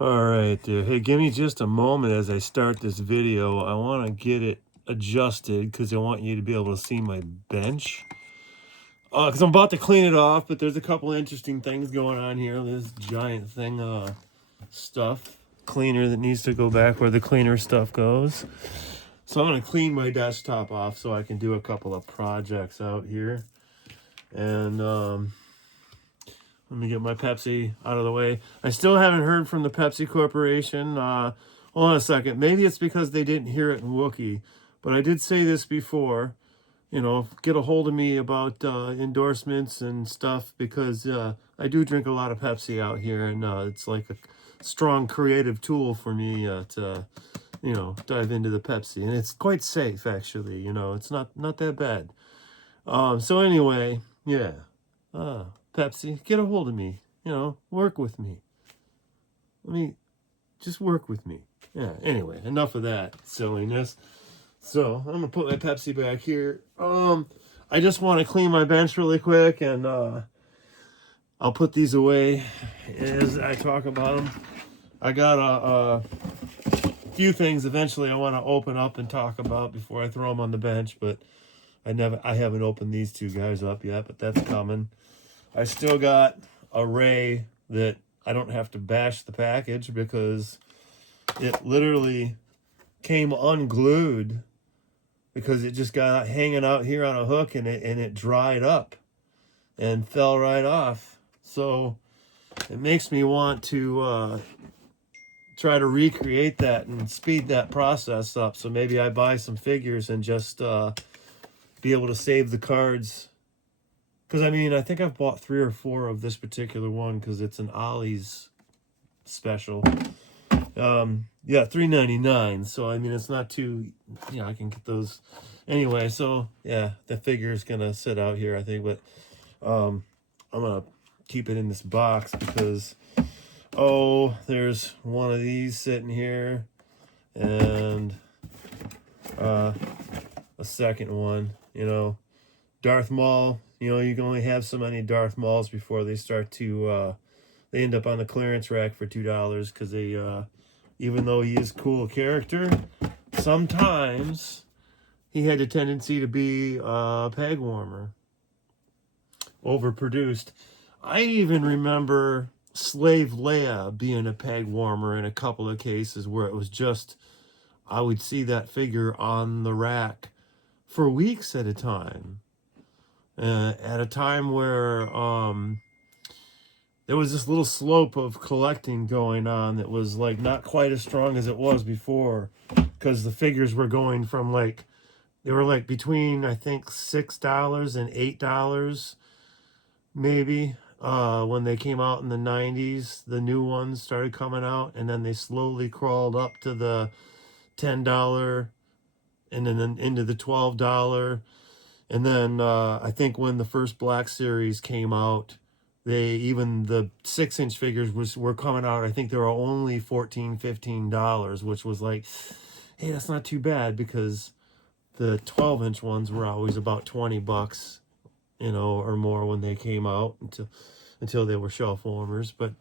All right, dude. Hey, give me just a moment as I start this video. I want to get it adjusted because I want you to be able to see my bench. Because I'm about to clean it off, but there's a couple interesting things going on here. This giant thing, stuff cleaner that needs to go back where the cleaner stuff goes. So I'm gonna clean my desktop off so I can do a couple of projects out here. And let me get my Pepsi out of the way. I still haven't heard from the Pepsi Corporation. Hold on a second. Maybe it's because they didn't hear it in Wookiee. But I did say this before. You know, get a hold of me about endorsements and stuff because I do drink a lot of Pepsi out here. And it's like a strong creative tool for me to, you know, dive into the Pepsi. And it's quite safe, actually. You know, it's not that bad. So anyway, yeah. Pepsi, get a hold of me. You know, work with me. Let me just work with me. Yeah, anyway, enough of that silliness. So I'm gonna put my Pepsi back here. I just want to clean my bench really quick, and I'll put these away as I talk about them. I got a few things eventually I want to open up and talk about before I throw them on the bench, but I haven't opened these two guys up yet, but that's coming. I still got a Ray that I don't have to bash the package because it literally came unglued because it just got hanging out here on a hook and it dried up and fell right off. So it makes me want to try to recreate that and speed that process up. So maybe I buy some figures and just be able to save the cards. Because, I mean, I think I've bought 3 or 4 of this particular one because it's an Ollie's special. Yeah, $3.99. So, I mean, it's not too... Yeah, I can get those... Anyway, so, yeah, the figure is going to sit out here, I think. But I'm going to keep it in this box because... Oh, there's one of these sitting here. And a second one, you know. Darth Maul, you know, you can only have so many Darth Mauls before they start to, they end up on the clearance rack for $2 because they, even though he is a cool character, sometimes he had a tendency to be a peg warmer, overproduced. I even remember Slave Leia being a peg warmer in a couple of cases where it was just, I would see that figure on the rack for weeks at a time. At a time where there was this little slope of collecting going on that was like not quite as strong as it was before because the figures were going from like they were like between I think $6 and $8 maybe when they came out in the 90s. The new ones started coming out and then they slowly crawled up to the $10 and then into the $12. And then I think when the first Black Series came out, even the 6-inch figures were coming out. I think they were only $14, $15, which was like, hey, that's not too bad because the 12-inch ones were always about $20, you know, or more when they came out until they were shelf warmers. But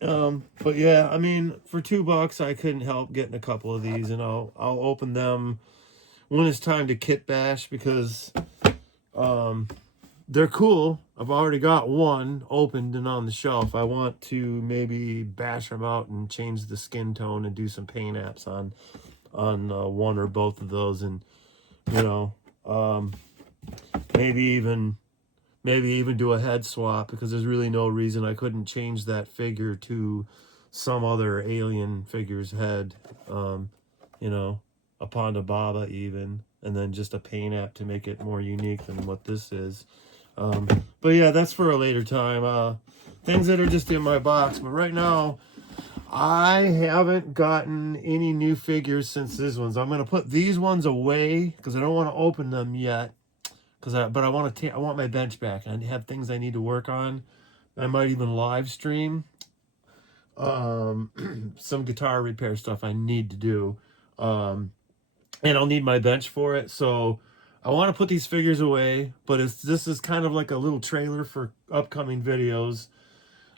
yeah, I mean, for $2, I couldn't help getting a couple of these, and I'll open them when it's time to kit bash because they're cool. I've already got one opened and on the shelf. I want to maybe bash them out and change the skin tone and do some paint apps on one or both of those, and you know, maybe even do a head swap because there's really no reason I couldn't change that figure to some other alien figure's head. You know, a Ponda Baba even, and then just a paint app to make it more unique than what this is. But yeah, that's for a later time. Things that are just in my box. But right now, I haven't gotten any new figures since this ones. I'm gonna put these ones away because I don't want to open them yet. But I want to. I want my bench back. I have things I need to work on. I might even live stream some guitar repair stuff I need to do. And I'll need my bench for it. So I want to put these figures away, but this is kind of like a little trailer for upcoming videos.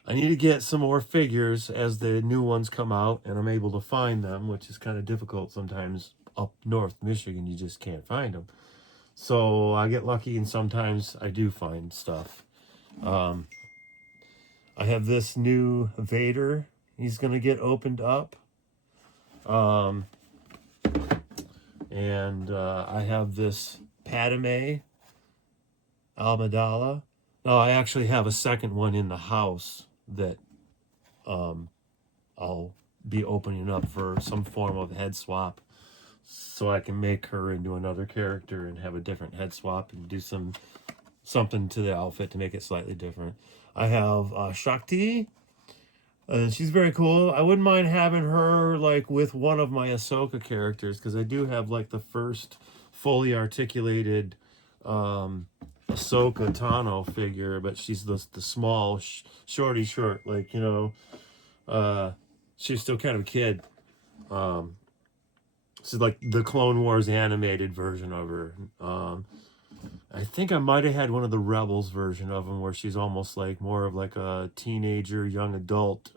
I need to get some more figures as the new ones come out and I'm able to find them, which is kind of difficult sometimes. Up north Michigan, you just can't find them. So I get lucky and sometimes I do find stuff. Um, I have this new Vader. He's going to get opened up. Um, and I have this Padme Amidala. No, I actually have a second one in the house that I'll be opening up for some form of head swap, so I can make her into another character and have a different head swap and do something to the outfit to make it slightly different. I have Shakti. She's very cool. I wouldn't mind having her like with one of my Ahsoka characters, because I do have like the first fully articulated Ahsoka Tano figure, but she's the small, short, like, she's still kind of a kid. She's like the Clone Wars animated version of her. I think I might have had one of the Rebels version of them where she's almost like more of like a teenager, young adult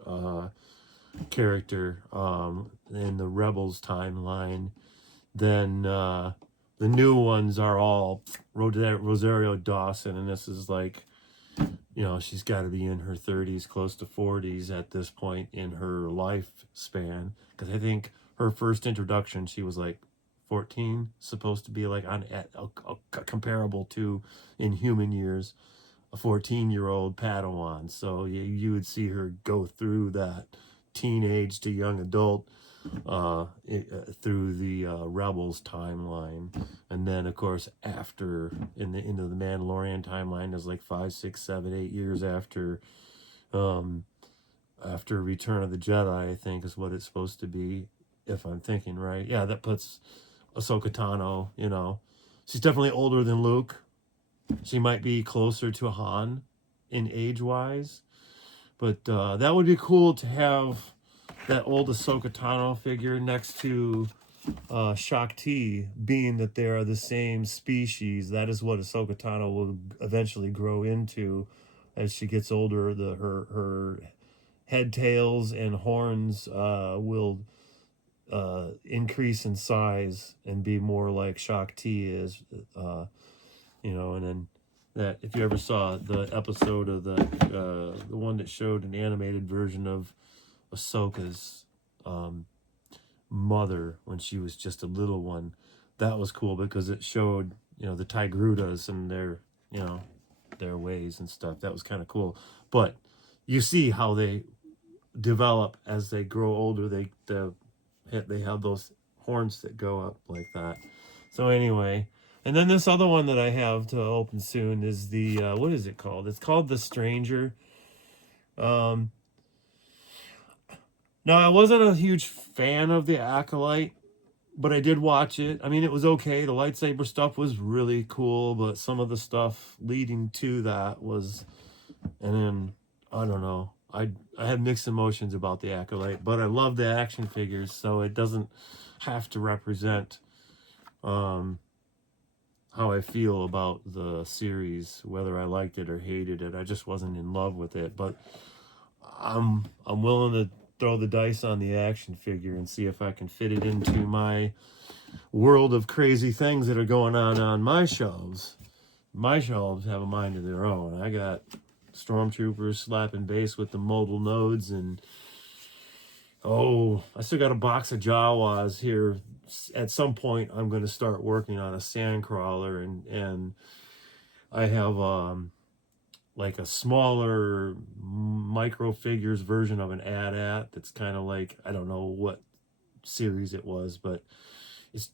character in the Rebels timeline. Then the new ones are all Rosario Dawson, and this is like, she's got to be in her 30s, close to 40s at this point in her lifespan, because I think her first introduction, she was like 14, supposed to be like on comparable to, in human years, a 14-year-old Padawan. So you would see her go through that teenage to young adult through the Rebels timeline, and then of course after into the Mandalorian timeline is like 5, 6, 7, 8 years after Return of the Jedi, I think is what it's supposed to be, if I'm thinking right. Yeah, that puts Ahsoka Tano, she's definitely older than Luke. She might be closer to Han in age-wise, but that would be cool to have that old Ahsoka Tano figure next to Shakti, being that they are the same species. That is what Ahsoka Tano will eventually grow into as she gets older. Her head, tails, and horns will increase in size and be more like Shakti is, and then that, if you ever saw the episode of the one that showed an animated version of Ahsoka's mother when she was just a little one, that was cool because it showed the Tigrudas and their ways and stuff. That was kind of cool. But you see how they develop as they grow older. They have those horns that go up like that. So anyway, and then this other one that I have to open soon is the what is it called? It's called The Stranger. Now, I wasn't a huge fan of the Acolyte, but I did watch it. I mean, it was okay. The lightsaber stuff was really cool, but some of the stuff leading to that was, and then I don't know. I had mixed emotions about the Acolyte, but I love the action figures, so it doesn't have to represent how I feel about the series, whether I liked it or hated it. I just wasn't in love with it, but I'm willing to throw the dice on the action figure and see if I can fit it into my world of crazy things that are going on my shelves. My shelves have a mind of their own. I got stormtroopers slapping base with the mobile nodes, and I still got a box of Jawas here. At some point, I'm going to start working on a sandcrawler, and I have like a smaller micro figures version of an AT-AT that's kind of like, I don't know what series it was, but it's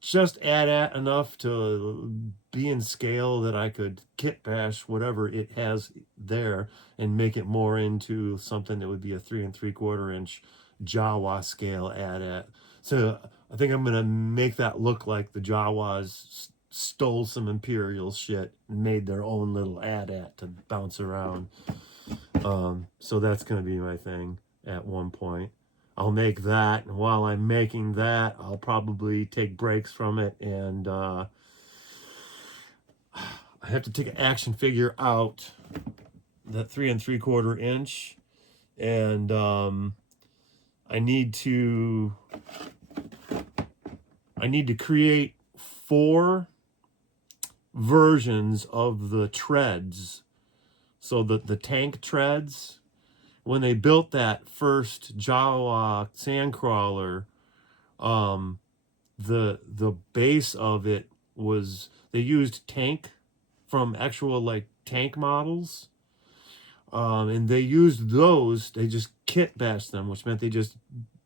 just AT-AT enough to be in scale that I could kit bash whatever it has there and make it more into something that would be a 3 3/4 inch Jawa scale AT-AT. So I think I'm gonna make that look like the Jawas stole some Imperial shit and made their own little AT-AT to bounce around. So that's going to be my thing at one point. I'll make that, and while I'm making that, I'll probably take breaks from it, and I have to take an action figure out that 3 3/4 inch, and I need to create 4 versions of the treads. So the tank treads, when they built that first Jawa sandcrawler, the base of it was, they used tank from actual like tank models, and they used those. They just kit bashed them, which meant they just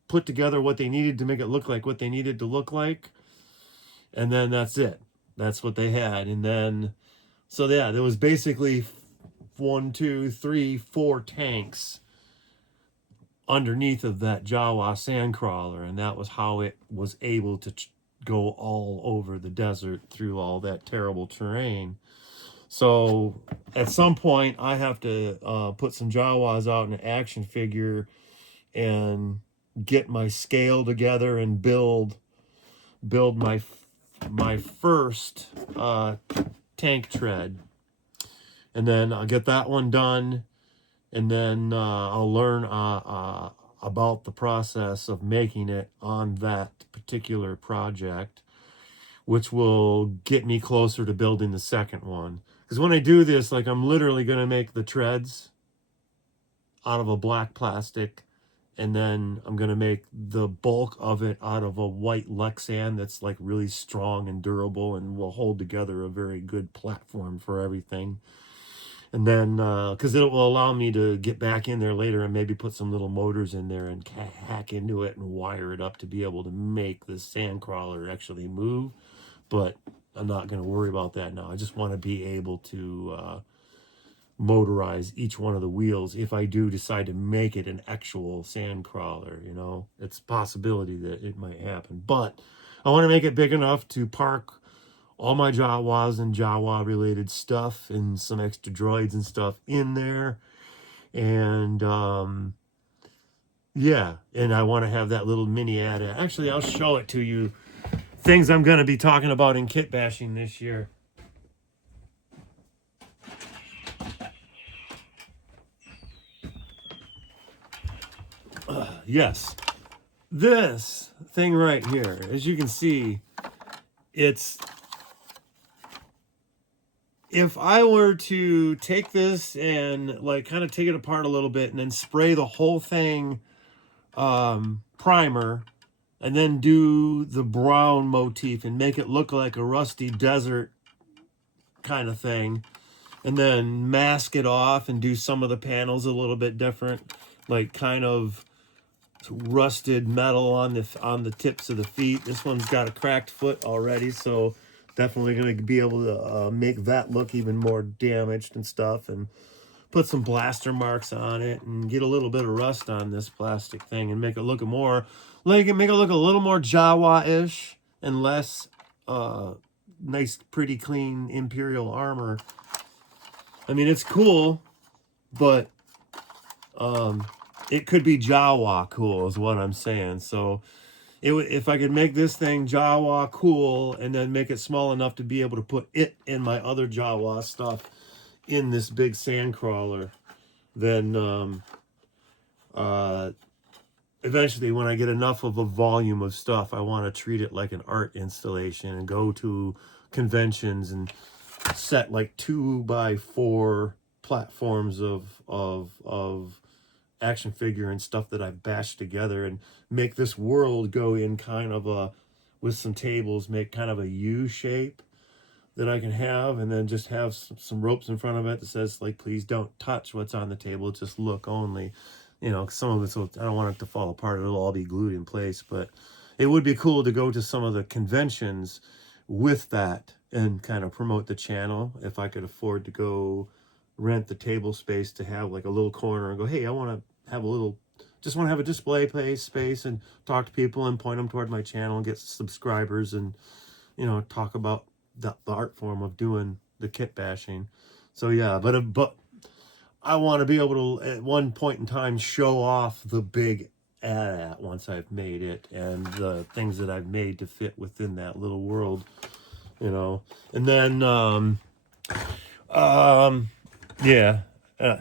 put together what they needed to make it look like what they needed to look like, and then that's it. That's what they had. And then, so yeah, there was basically 1, 2, 3, 4 tanks underneath of that Jawa sandcrawler, and that was how it was able to go all over the desert through all that terrible terrain. So at some point I have to put some Jawas out in an action figure and get my scale together and build my first tank tread, and then I'll get that one done, and then I'll learn about the process of making it on that particular project, which will get me closer to building the second one. Because when I do this, like, I'm literally going to make the treads out of a black plastic, and then I'm going to make the bulk of it out of a white Lexan that's like really strong and durable and will hold together a very good platform for everything. And then, because it will allow me to get back in there later and maybe put some little motors in there and hack into it and wire it up to be able to make this sandcrawler actually move. But I'm not going to worry about that now. I just want to be able to motorize each one of the wheels if I do decide to make it an actual sandcrawler. You know, it's a possibility that it might happen. But I want to make it big enough to park all my Jawas and Jawa related stuff and some extra droids and stuff in there. And yeah, and I want to have that little mini ad. Actually, I'll show it to you. Things I'm going to be talking about in kit bashing this year. Yes, this thing right here, as you can see, it's, if I were to take this and like kind of take it apart a little bit and then spray the whole thing primer, and then do the brown motif and make it look like a rusty desert kind of thing, and then mask it off and do some of the panels a little bit different, like kind of rusted metal on the tips of the feet. This one's got a cracked foot already, so definitely going to be able to make that look even more damaged and stuff, and put some blaster marks on it and get a little bit of rust on this plastic thing and make it look more like, make it look a little more Jawa-ish and less nice, pretty, clean Imperial armor. I mean, it's cool, but it could be Jawa cool is what I'm saying. So if I could make this thing Jawa cool and then make it small enough to be able to put it and my other Jawa stuff in this big sandcrawler, then eventually when I get enough of a volume of stuff, I want to treat it like an art installation and go to conventions and set like 2x4 platforms of action figure and stuff that I've bashed together, and make this world go in kind of a, with some tables, make kind of a U shape that I can have, and then just have some ropes in front of it that says like, please don't touch what's on the table, just look only. You know, some of it's, I don't want it to fall apart, it'll all be glued in place, but it would be cool to go to some of the conventions with that and kind of promote the channel. If I could afford to go rent the table space to have like a little corner and go, hey, I want to have a little, just want to have a display space and talk to people and point them toward my channel and get subscribers and, you know, talk about the art form of doing the kit bashing. So yeah, but I want to be able to at one point in time show off the big ad once I've made it, and the things that I've made to fit within that little world, you know. And then yeah, Uh,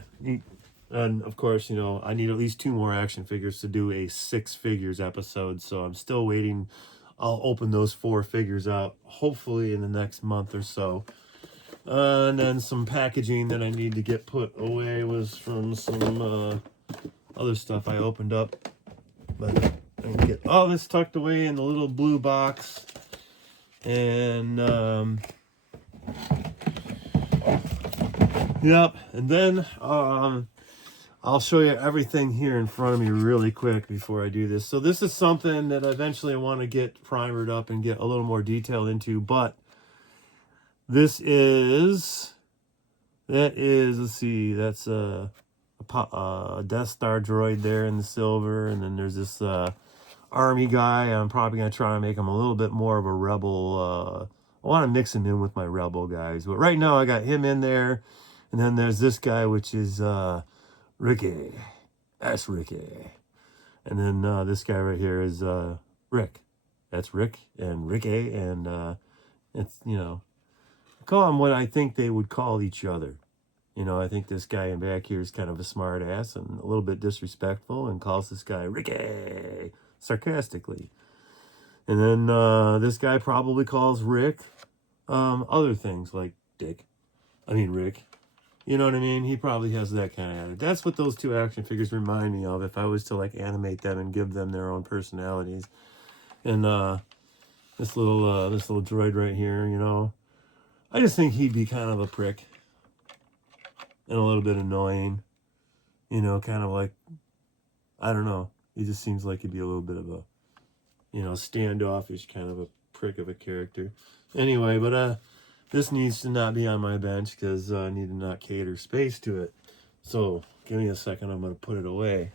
and of course, you know, I need at least 2 more action figures to do a 6 figures episode. So I'm still waiting. I'll open those 4 figures out hopefully in the next month or so. And then some packaging that I need to get put away was from some other stuff I opened up. But I can get all this tucked away in the little blue box. And yep. And then I'll show you everything here in front of me really quick before I do this. So this is something that eventually I want to get primered up and get a little more detailed into. But this is, let's see, that's a Death Star droid there in the silver. And then there's this army guy. I'm probably going to try to make him a little bit more of a rebel. I want to mix him in with my rebel guys. But right now I got him in there. And then there's this guy, which is Ricky. That's Ricky. And then this guy right here is Rick. That's Rick and Ricky. And it's, you know, call them what I think they would call each other. You know, I think this guy in back here is kind of a smart ass and a little bit disrespectful and calls this guy Ricky sarcastically. And then this guy probably calls Rick other things like Rick. You know what I mean? He probably has that kind of attitude. That's what those 2 action figures remind me of if I was to like animate them and give them their own personalities. And this little droid right here, you know, I just think he'd be kind of a prick and a little bit annoying. You know, kind of like, I don't know. He just seems like he'd be a little bit of a, you know, standoffish kind of a prick of a character. Anyway, but this needs to not be on my bench because I need to not cater space to it. So give me a second. I'm going to put it away.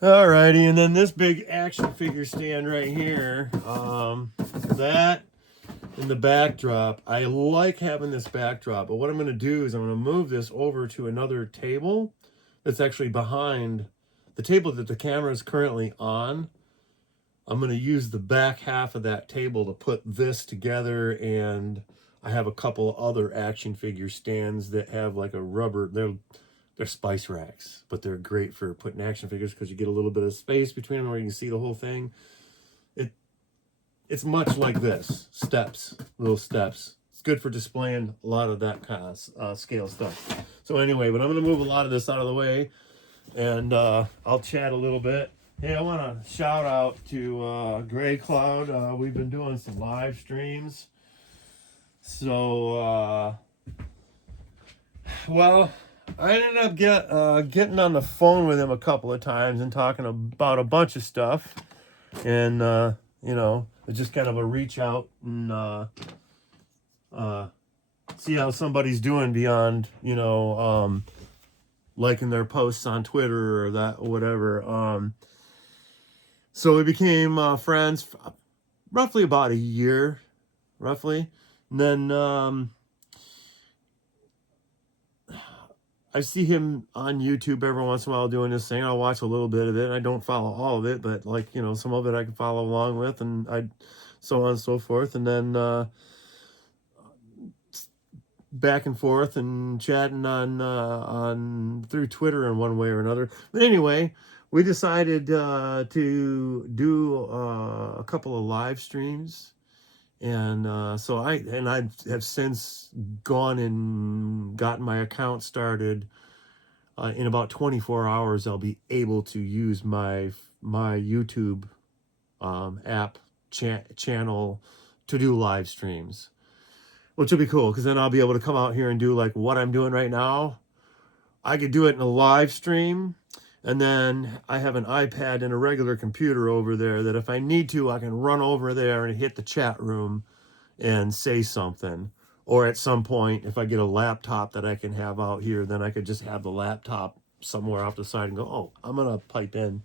Alrighty, and then this big action figure stand right here. That in the backdrop. I like having this backdrop, but what I'm going to do is I'm going to move this over to another table that's actually behind the table that the camera is currently on. I'm going to use the back half of that table to put this together, and I have a couple other action figure stands that have like a rubber, they're spice racks, but they're great for putting action figures because you get a little bit of space between them where you can see the whole thing. It's much like this, little steps. It's good for displaying a lot of that kind of scale stuff. So anyway, but I'm going to move a lot of this out of the way, and I'll chat a little bit. Hey, I want to shout out to Gray Cloud. We've been doing some live streams. So, well, I ended up getting on the phone with him a couple of times and talking about a bunch of stuff. And, you know, it's just kind of a reach out and see how somebody's doing beyond, you know, liking their posts on Twitter or that or whatever. So we became friends roughly about a year, roughly. And then I see him on YouTube every once in a while doing this thing. I'll watch a little bit of it. I don't follow all of it, but like, you know, some of it I can follow along with, and so on and so forth. And then back and forth and chatting on through Twitter in one way or another. But anyway, we decided to do a couple of live streams. And so I have since gone and gotten my account started. In about 24 hours, I'll be able to use my YouTube app channel to do live streams, which will be cool because then I'll be able to come out here and do like what I'm doing right now. I could do it in a live stream. And then I have an iPad and a regular computer over there that if I need to, I can run over there and hit the chat room and say something. Or at some point, if I get a laptop that I can have out here, then I could just have the laptop somewhere off the side and go, oh, I'm going to pipe in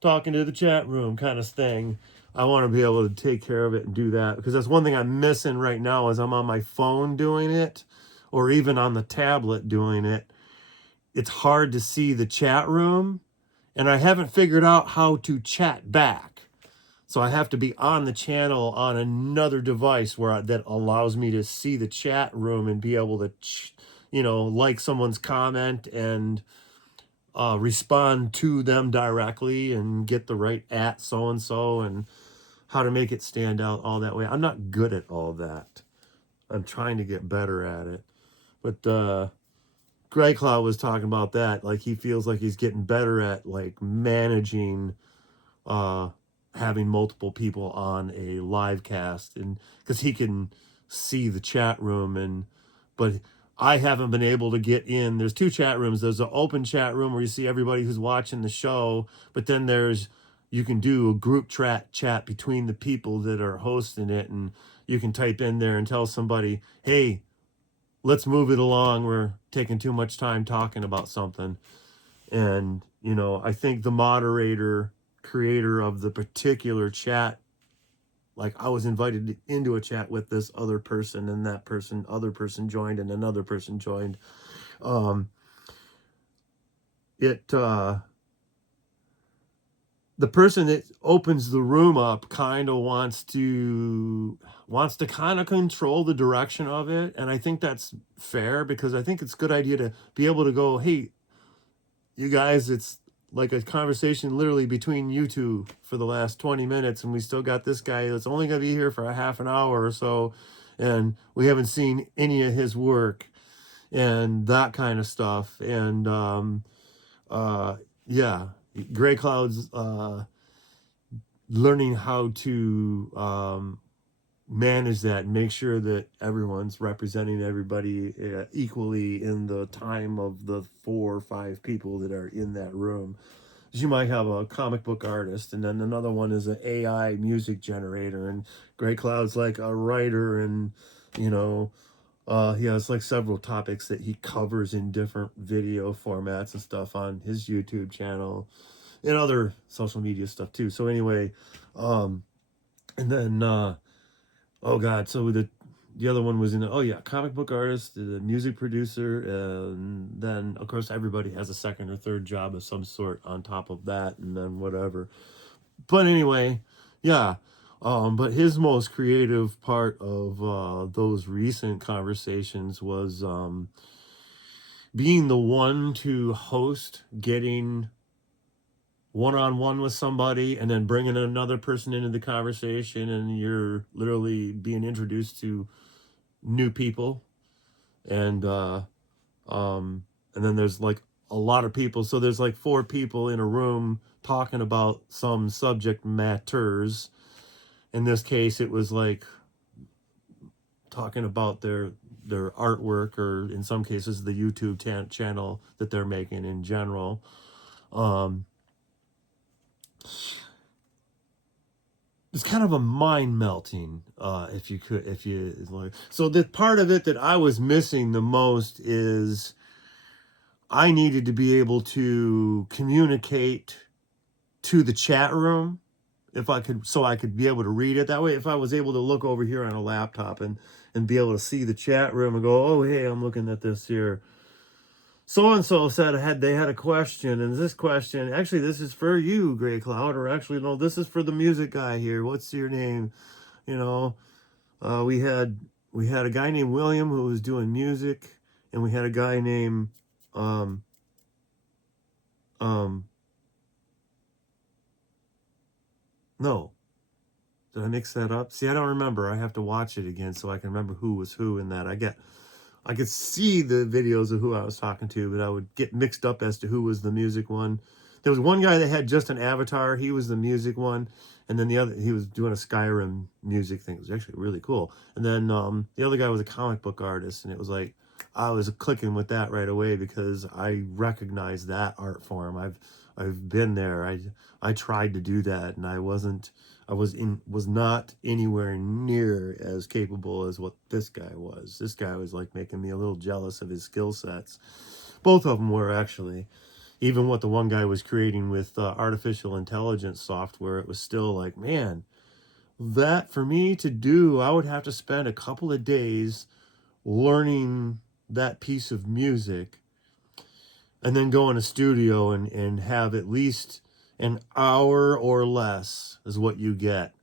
talking to the chat room kind of thing. I want to be able to take care of it and do that because that's one thing I'm missing right now is I'm on my phone doing it. or even on the tablet doing it, it's hard to see the chat room, and I haven't figured out how to chat back. So I have to be on the channel on another device that allows me to see the chat room and be able to, like someone's comment and respond to them directly and get the right at so-and-so and how to make it stand out all that way. I'm not good at all that. I'm trying to get better at it. But Grey Cloud was talking about that. Like, he feels like he's getting better at like managing having multiple people on a live cast, and because he can see the chat room, but I haven't been able to get in. There's two chat rooms. There's an open chat room where you see everybody who's watching the show, but then you can do a group chat between the people that are hosting it, and you can type in there and tell somebody, hey, let's move it along. We're taking too much time talking about something. And, I think the creator of the particular chat, like, I was invited into a chat with this other person, and other person joined, and another person joined. The person that opens the room up kind of wants to kind of control the direction of it. And I think that's fair, because I think it's a good idea to be able to go, hey, you guys, it's like a conversation literally between you two for the last 20 minutes. And we still got this guy that's only going to be here for a half an hour or so. And we haven't seen any of his work and that kind of stuff. And, yeah, Grey Cloud's, learning how to manage that and make sure that everyone's representing everybody equally in the time of the 4 or 5 people that are in that room. You might have a comic book artist, and then another one is an AI music generator, and Grey Cloud's like a writer, and he has like several topics that he covers in different video formats and stuff on his YouTube channel and other social media stuff too. So anyway, and then oh god, so the other one was comic book artist, the music producer, and then of course everybody has a second or third job of some sort on top of that, and then whatever. But anyway, yeah. But his most creative part of those recent conversations was being the one to host, getting one-on-one with somebody, and then bringing another person into the conversation, and you're literally being introduced to new people. And then there's like a lot of people, so there's like 4 people in a room talking about some subject matters. In this case, it was like talking about their artwork, or in some cases the YouTube channel that they're making in general. It's kind of a mind melting, so the part of it that I was missing the most is I needed to be able to communicate to the chat room so I could be able to read it that way. If I was able to look over here on a laptop and be able to see the chat room and go, oh, hey, I'm looking at this here. So-and-so said they had a question, and this question, actually, this is for you, Grey Cloud, or actually, no, this is for the music guy here. What's your name? We had a guy named William who was doing music, and we had a guy named, no. Did I mix that up? See, I don't remember. I have to watch it again so I can remember who was who in that. I could see the videos of who I was talking to, but I would get mixed up as to who was the music one. There was one guy that had just an avatar. He was the music one. And then he was doing a Skyrim music thing. It was actually really cool. And then the other guy was a comic book artist. And it was like, I was clicking with that right away because I recognized that art form. I've been there. I tried to do that, and I was not anywhere near as capable as what this guy was. This guy was like making me a little jealous of his skill sets. Both of them were, actually. Even what the one guy was creating with artificial intelligence software, it was still like, man, that for me to do, I would have to spend a couple of days learning that piece of music and then go in a studio and have at least an hour or less is what you get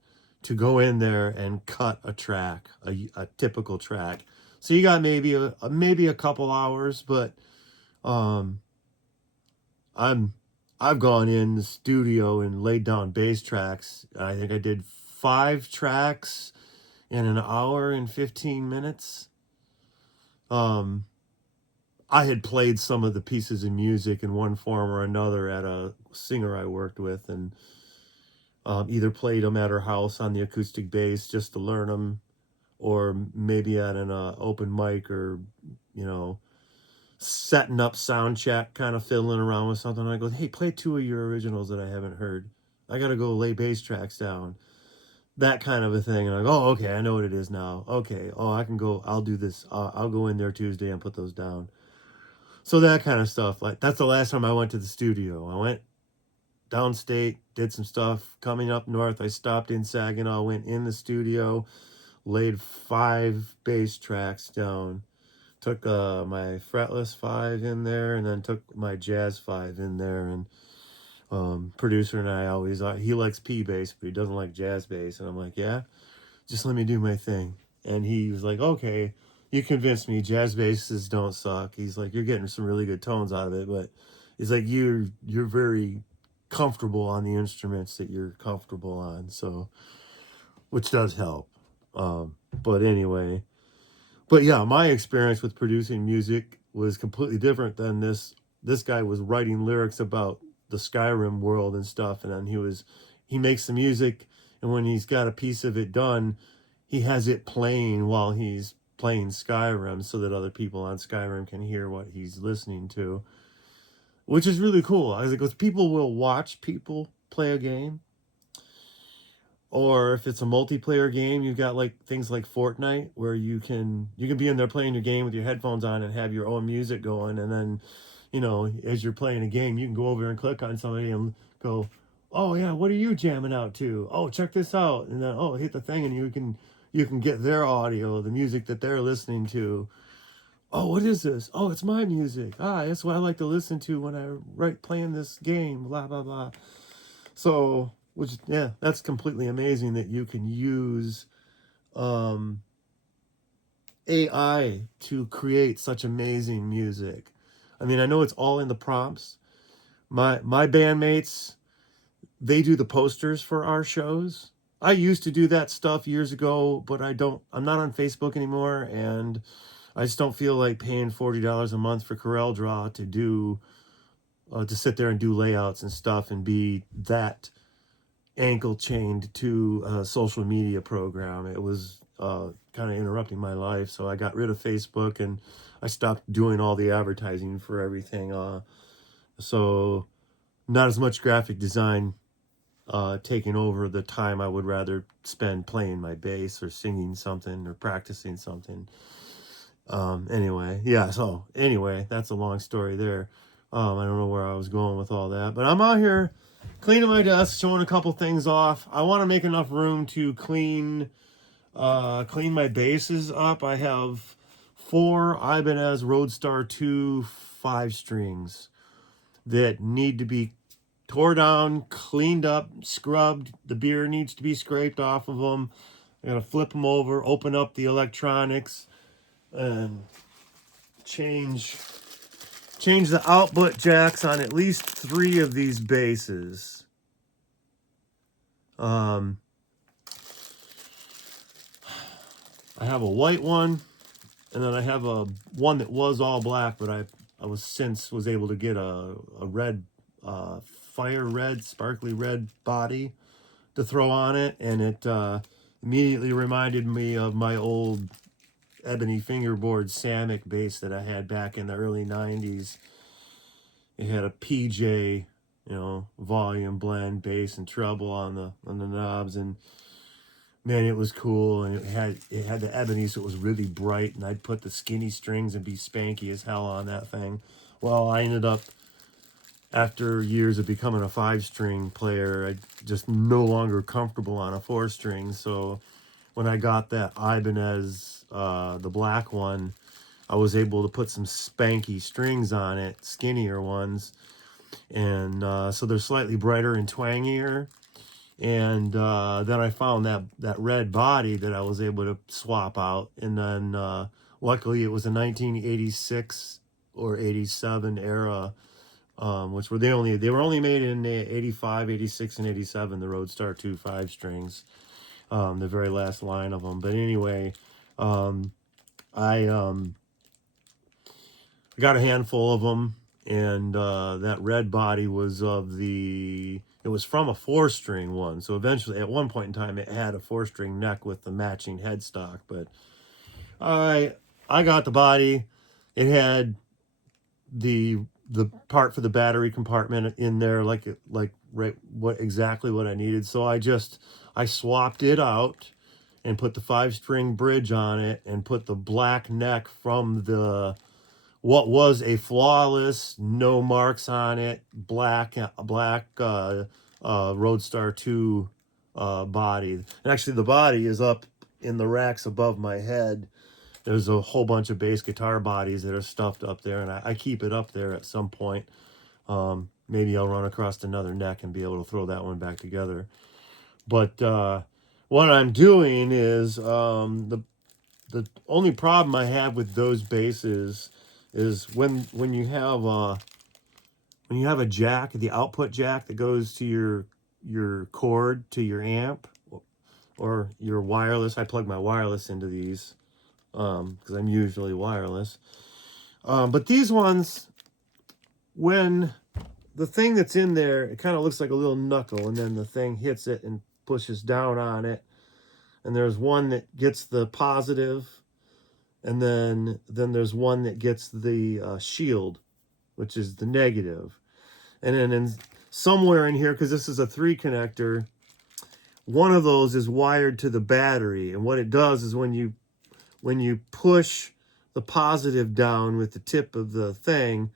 to go in there and cut a track, a typical track. So you got maybe a couple hours, but um, I've gone in the studio and laid down bass tracks. I think I did 5 tracks in an hour and 15 minutes. I had played some of the pieces of music in one form or another at a singer I worked with, and either played them at her house on the acoustic bass just to learn them, or maybe at an open mic, or you know, setting up sound check, kind of fiddling around with something. And I go, hey, play 2 of your originals that I haven't heard. I gotta go lay bass tracks down. That kind of a thing. And I go, oh, okay, I know what it is now. Okay, oh, I can go. I'll do this. I'll go in there Tuesday and put those down. So that kind of stuff. Like, that's the last time I went to the studio. I went downstate, did some stuff. Coming up north, I stopped in Saginaw, went in the studio, laid 5 bass tracks down. Took my fretless 5 in there, and then took my jazz 5 in there. And producer and I always, he likes P bass, but he doesn't like jazz bass. And I'm like, yeah, just let me do my thing. And he was like, okay, you convinced me. Jazz basses don't suck. He's like, you're getting some really good tones out of it, but he's like, you're very comfortable on the instruments that you're comfortable on, so, which does help. But anyway, but yeah, my experience with producing music was completely different than this. This guy was writing lyrics about the Skyrim world and stuff, and then he makes the music, and when he's got a piece of it done, he has it playing while he's playing Skyrim so that other people on Skyrim can hear what he's listening to, which is really cool. I was like, because people will watch people play a game, or if it's a multiplayer game, you've got like things like Fortnite where you can be in there playing your game with your headphones on and have your own music going, and then, you know, as you're playing a game, you can go over and click on somebody and go, oh yeah, what are you jamming out to? Oh, check this out. And then, oh, hit the thing, and you can get their audio, the music that they're listening to. Oh, what is this? Oh, it's my music. That's what I like to listen to when I playing this game, blah blah blah. So, which, yeah, that's completely amazing that you can use AI to create such amazing music. I mean, I know it's all in the prompts. My bandmates, they do the posters for our shows. I used to do that stuff years ago, but I'm not on Facebook anymore, and I just don't feel like paying $40 a month for CorelDRAW to sit there and do layouts and stuff and be that ankle chained to a social media program. It was kind of interrupting my life, so I got rid of Facebook and I stopped doing all the advertising for everything. So not as much graphic design taking over the time I would rather spend playing my bass or singing something or practicing something. Anyway, that's a long story there. I don't know where I was going with all that, but I'm out here cleaning my desk, showing a couple things off. I want to make enough room to clean my basses up. I have 4 Ibanez Roadstar 2 5-strings that need to be tore down, cleaned up, scrubbed. The beer needs to be scraped off of them. I'm gonna flip them over, open up the electronics, and change the output jacks on at least 3 of these basses. I have a white one, and then I have a one that was all black, but I was able to get a red, fire red, sparkly red body to throw on it, and it immediately reminded me of my old ebony fingerboard Samick bass that I had back in the early 90s. It had a PJ, volume, blend, bass, and treble on the knobs, and man, it was cool. And it had the ebony, so it was really bright, and I'd put the skinny strings and be spanky as hell on that thing. Well, I ended up, after years of becoming a 5-string player, I just no longer comfortable on a 4-string. So when I got that Ibanez, the black one, I was able to put some spanky strings on it, skinnier ones. And so they're slightly brighter and twangier. And then I found that red body that I was able to swap out. And then luckily it was a 1986 or 87 era, which were they were only made in 85, 86, and 87, the Roadstar 2 5-strings, the very last line of them. But anyway, I got a handful of them, and that red body was it was from a 4-string one. So eventually, at one point in time, it had a 4-string neck with the matching headstock. But I got the body. It had the part for the battery compartment in there, like right exactly what I needed. So I swapped it out and put the 5-string bridge on it and put the black neck from what was a flawless, no marks on it, black Roadstar 2 body. And actually the body is up in the racks above my head. There's a whole bunch of bass guitar bodies that are stuffed up there, and I keep it up there at some point. Maybe I'll run across another neck and be able to throw that one back together. But what I'm doing is the only problem I have with those basses is when you have a jack, the output jack that goes to your cord to your amp or your wireless. I plug my wireless into these because I'm usually wireless. But these ones, when the thing that's in there, it kind of looks like a little knuckle, and then the thing hits it and pushes down on it. And there's one that gets the positive, and then there's one that gets the shield, which is the negative. And then somewhere in here, because this is a 3 connector, one of those is wired to the battery. And what it does is when you push the positive down with the tip of the thing,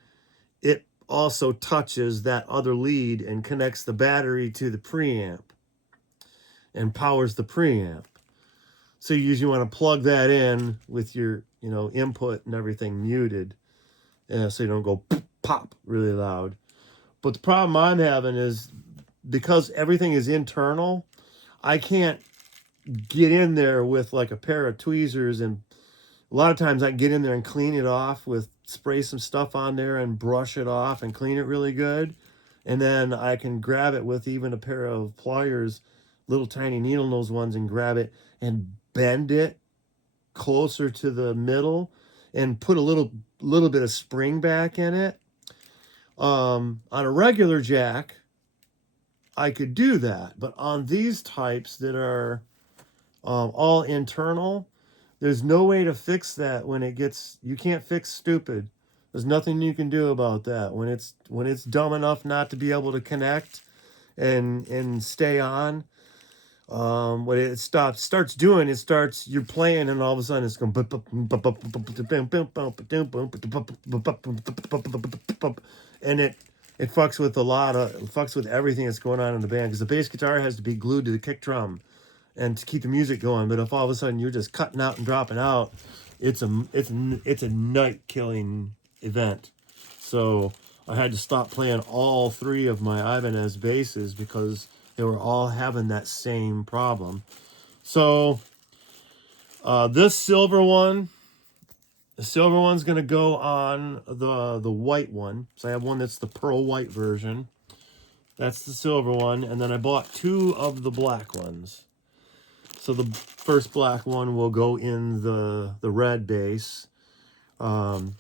it also touches that other lead and connects the battery to the preamp and powers the preamp. So you usually want to plug that in with your input and everything muted, so you don't go pop really loud. But the problem I'm having is because everything is internal, I can't get in there with like a pair of tweezers, and a lot of times I can get in there and clean it off spray some stuff on there and brush it off and clean it really good. And then I can grab it with even a pair of pliers, little tiny needle nose ones, and grab it and bend it closer to the middle and put a little bit of spring back in it. On a regular jack, I could do that, but on these types that are all internal, there's no way to fix that you can't fix stupid. There's nothing you can do about that. When it's dumb enough not to be able to connect and stay on, what it starts doing, you're playing, and all of a sudden it's going, and it fucks with everything that's going on in the band, because the bass guitar has to be glued to the kick drum and to keep the music going. But if all of a sudden you're just cutting out and dropping out, it's a night killing event. So I had to stop playing all 3 of my Ibanez basses because they were all having that same problem. So this silver one's going to go on the white one. So I have one that's the pearl white version. That's the silver one. And then I bought 2 of the black ones. So the first black one will go in the red bass. And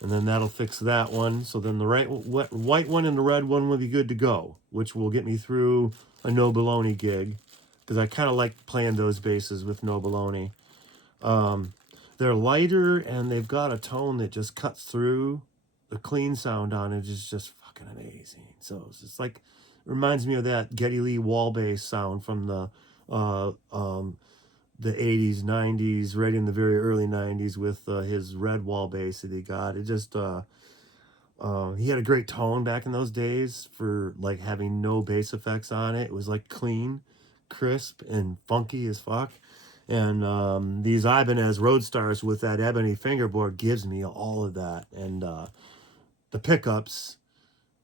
then that'll fix that one. So then the white one and the red one will be good to go, which will get me through a No Baloney gig, because I kind of like playing those basses with No Baloney. They're lighter, and they've got a tone that just cuts through. The clean sound on it is just fucking amazing. So it's just like, reminds me of that Geddy Lee wall bass sound from the 80s, 90s, right in the very early 90s with his red wall bass that he got. It just, he had a great tone back in those days for like having no bass effects on it. It was like clean, crisp, and funky as fuck. And these Ibanez Roadstars with that ebony fingerboard gives me all of that. And the pickups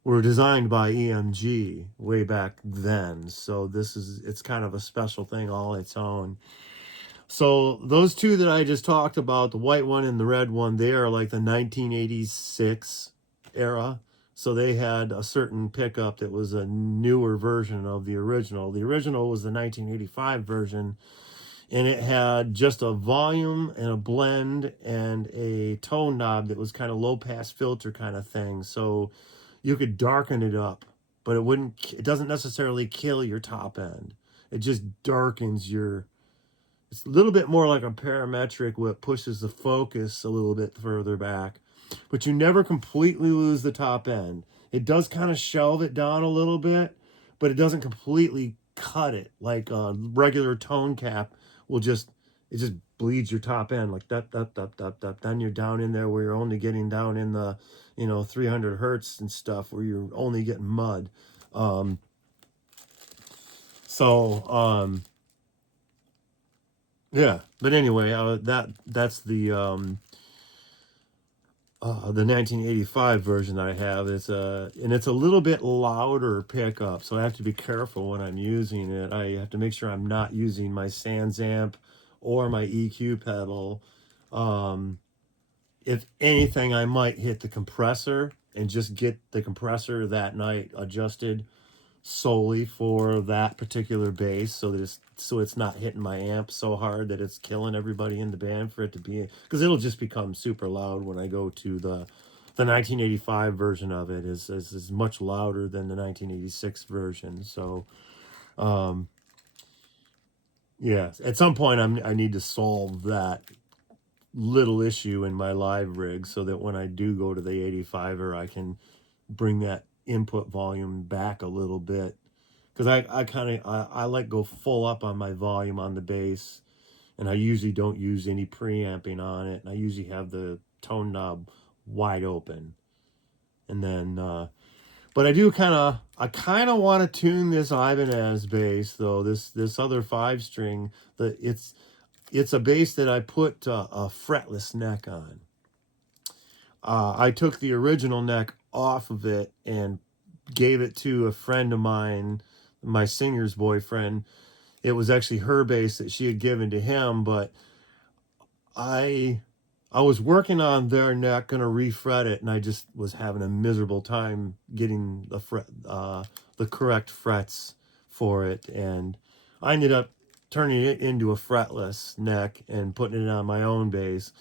were designed by EMG way back then. So it's kind of a special thing all its own. So those two that I just talked about, the white one and the red one, they are like the 1986 era. So they had a certain pickup that was a newer version of the original. The original was the 1985 version, and it had just a volume and a blend and a tone knob that was kind of low pass filter kind of thing. So you could darken it up, but it doesn't necessarily kill your top end. It just darkens it's a little bit more like a parametric, what pushes the focus a little bit further back, but you never completely lose the top end. It does kind of shelve it down a little bit, but it doesn't completely cut it like a regular tone cap will just, it just bleeds your top end like that. Then you're down in there where you're only getting down in the, 300 hertz and stuff where you're only getting mud. Yeah, but anyway, that's the 1985 version I have. It's a little bit louder pickup, so I have to be careful when I'm using it. I have to make sure I'm not using my SansAmp or my EQ pedal. If anything, I might hit the compressor and just get the compressor that night adjusted solely for that particular bass, so that it's not hitting my amp so hard that it's killing everybody in the band, for it to be, because it'll just become super loud when I go to the 1985 version of it is much louder than the 1986 version. So yeah, at some point I need to solve that little issue in my live rig so that when I do go to the 85er, I can bring that input volume back a little bit, because I like go full up on my volume on the bass, and I usually don't use any preamping on it, and I usually have the tone knob wide open. And then but I kind of want to tune this Ibanez bass though, this other 5-string. It's a bass that I put a fretless neck on. I took the original neck off of it and gave it to a friend of mine, my singer's boyfriend. It was actually her bass that she had given to him, but I was working on their neck, gonna refret it, and I just was having a miserable time getting the correct frets for it, and I ended up turning it into a fretless neck and putting it on my own bass.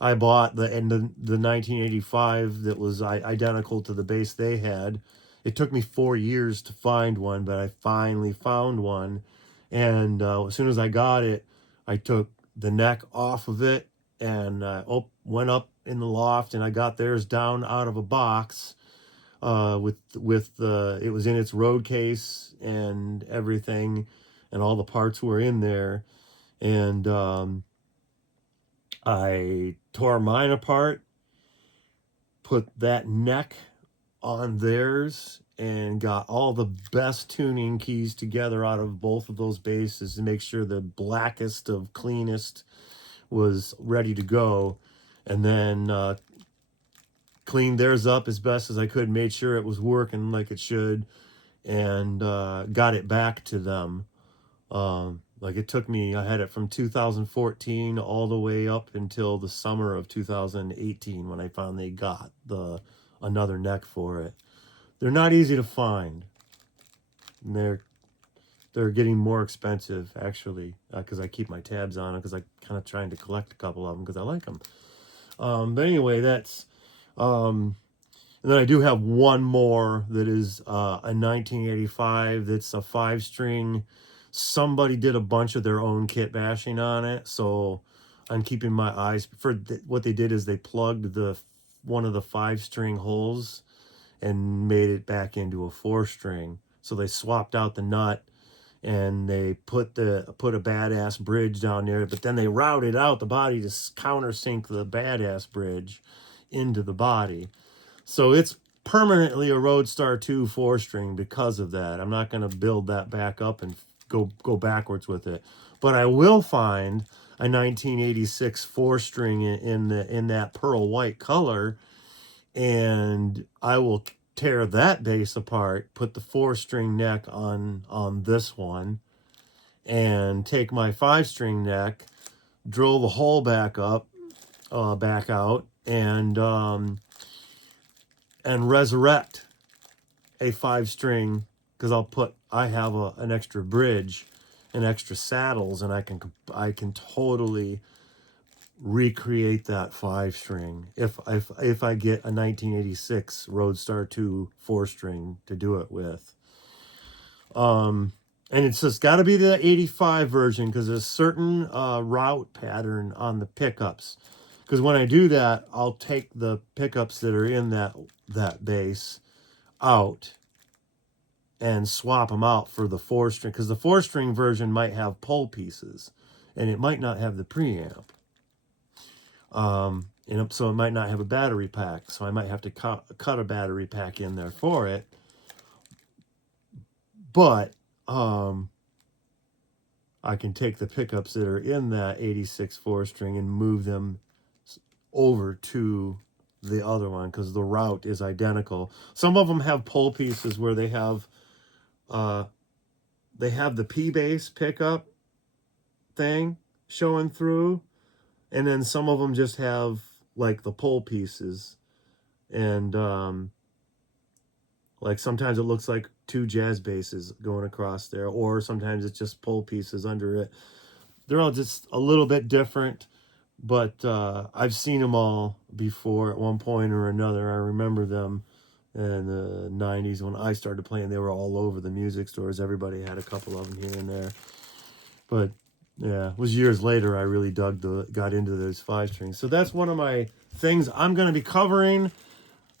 I bought the 1985 that was identical to the bass they had. It took me 4 years to find one, but I finally found one. And as soon as I got it, I took the neck off of it and went up in the loft, and I got theirs down out of a box with it was in its road case and everything, and all the parts were in there. And I tore mine apart, put that neck on theirs, and got all the best tuning keys together out of both of those basses to make sure the blackest of cleanest was ready to go. And then cleaned theirs up as best as I could, made sure it was working like it should, and got it back to them. Like it took me, I had it from 2014 all the way up until the summer of 2018 when I finally got another neck for it. They're not easy to find. And they're getting more expensive, actually, because I keep my tabs on them, because I'm kind of trying to collect a couple of them because I like them. But anyway, that's and then I do have one more that is a 1985 that's a 5-string. Somebody did a bunch of their own kit bashing on it, so I'm keeping my eyes for what they did is they plugged one of the 5-string holes and made it back into a 4-string. So they swapped out the nut and they put a badass bridge down there, but then they routed out the body to countersink the badass bridge into the body. So it's permanently a Roadstar 2 4-string because of that. I'm not going to build that back up and go backwards with it. But I will find a 1986 4-string in that pearl white color, and I will tear that bass apart, put the 4-string neck on this one, and take my 5-string neck, drill the hole back up, back out, and resurrect a 5-string, because I have an extra bridge and extra saddles, and I can totally recreate that 5-string if I get a 1986 Roadstar 2 4-string to do it with. And it's just got to be the 85 version, because there's a certain route pattern on the pickups. Because when I do that, I'll take the pickups that are in that bass out and swap them out for the 4-string, because the 4-string version might have pole pieces and it might not have the preamp. So it might not have a battery pack, so I might have to cut a battery pack in there for it. But I can take the pickups that are in that 86 4-string and move them over to the other one, because the route is identical. Some of them have pole pieces where they have the P-bass pickup thing showing through, and then some of them just have like the pole pieces, and like sometimes it looks like 2 jazz basses going across there, or sometimes it's just pole pieces under it. They're all just a little bit different, but I've seen them all before at one point or another. I remember them in the 90s when I started playing. They were all over the music stores. Everybody had a couple of them here and there. But yeah, it was years later I really got into those 5-strings. So that's one of my things I'm going to be covering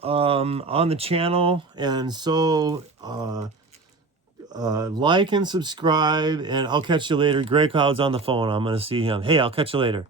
on the channel. And so like and subscribe, and I'll catch you later. Grey Cloud's on the phone. I'm going to see him. Hey, I'll catch you later.